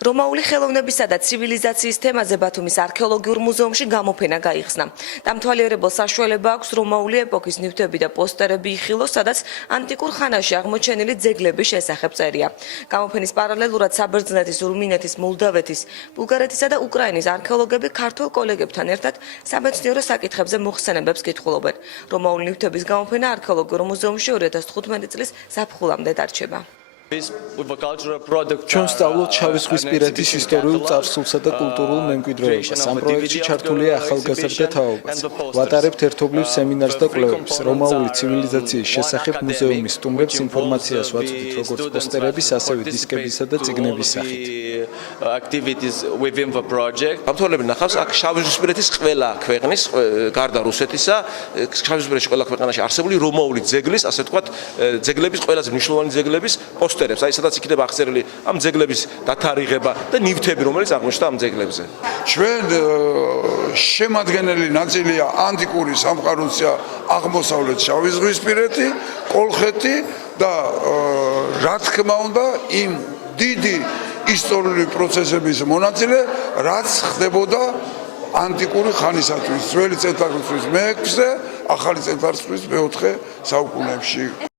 რომაული ხელოვნებისა და ცივილიზაციის თემაზე ბათუმის არქეოლოგიურ მუზეუმში გამოფენა გაიხსნა. დამთვალიერებელ საშუალება აქვს რომაული ეპოქის ნივთები და პოსტერები იხილოს, სადაც ანტიკურ ხანაში აღმოჩენილი ძეგლების შესახებ წერია. გამოფენის პარალელურად საბერძნეთის, რუმინეთის, მოლდავეთის, ბულგარეთისა და უკრაინის არქეოლოგები ქართველ კოლეგებთან ერთად სამეცნიერო საკითხებზე მოხსენებებს კითხულობენ. რომაული ნივთების გამოფენა არქეოლოგიურ მუზეუმში 2015 წლის ზაფხულამდე დარჩება. ჩვენ ვსწავლობთ შავიზღვისპირეთის ისტორიულ წარსულსა და კულტურულ მემკვიდრეობას. ამ პროექტში ჩართულია ახალგაზრდა თაობაც. ვატარებთ ერთობლივ სემინარს და კვლევებს. რომაული ცივილიზაციის შესახებ მუზეუმის სტუმრებს ინფორმაციას ვაწვდით როგორც პოსტერების, ასევე დისკებისა და წიგნების სახით. გამთვალებელები ნახავს, აქ შავიზღვისპირეთის ყველა ქვეყნის, გარდა რუსეთისა, შავიზღვისპირეთის ყველა ქვეყანაში არსებული რომაული ძეგლის, ასე ვთქვათ, ძეგლების ყველაზე მნიშვნელოვანი ძეგლების პოსტერებს, აი სადაც იქნება აღწერილი ამ ძეგლების დათარიღება და ნივთები, რომელიც აღმოჩნდა ამ ძეგლებზე. ჩვენ შემადგენელი ნაწილია ანტიკური სამყაროსია აღმოსავლეთ შავიზღვისპირეთი, კოლხეთი და რა თქმა უნდა იმ დიდი ისტორიული პროცესების მონაწილე, რაც ხდებოდა ანტიკური ხანისათვის, ძველი წელთაღრიცხვის მე-6-ე, ახალი წელთაღრიცხვის მე-4 საუკუნეებში.